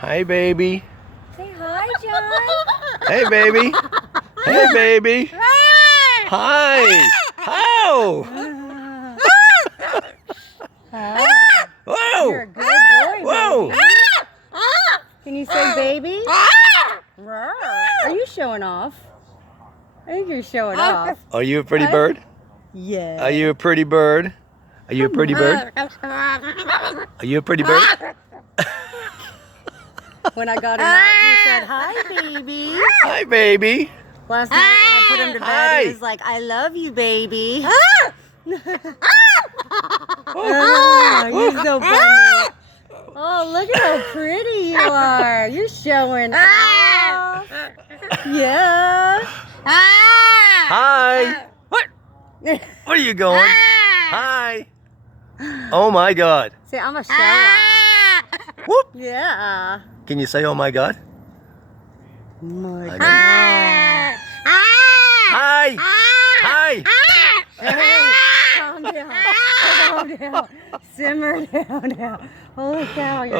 Hi, baby. Say hi, John. Hey, baby. Hey, baby. Hi. How? Whoa. You're a good boy, Whoa. baby. Can you say baby? Roar. Are you showing off? I think you're showing off. Are you a pretty bird? Yeah. Are you a pretty bird? Are you a pretty bird? Are you a pretty bird? When I got him out, he said, hi, baby. Hi, baby. Last night when I put him to bed, Hi. he was like, I love you, baby. You're so funny. Oh, look at how pretty you are. You're showing off. Yeah. Hi. What? Where are you going? Hi. Oh my God. Say, I'm a show off. Whoop. Yeah. Can you say, oh my God? Oh my God. Hi. Hi. Hey, calm down. Calm down. Simmer down now. Holy cow. You're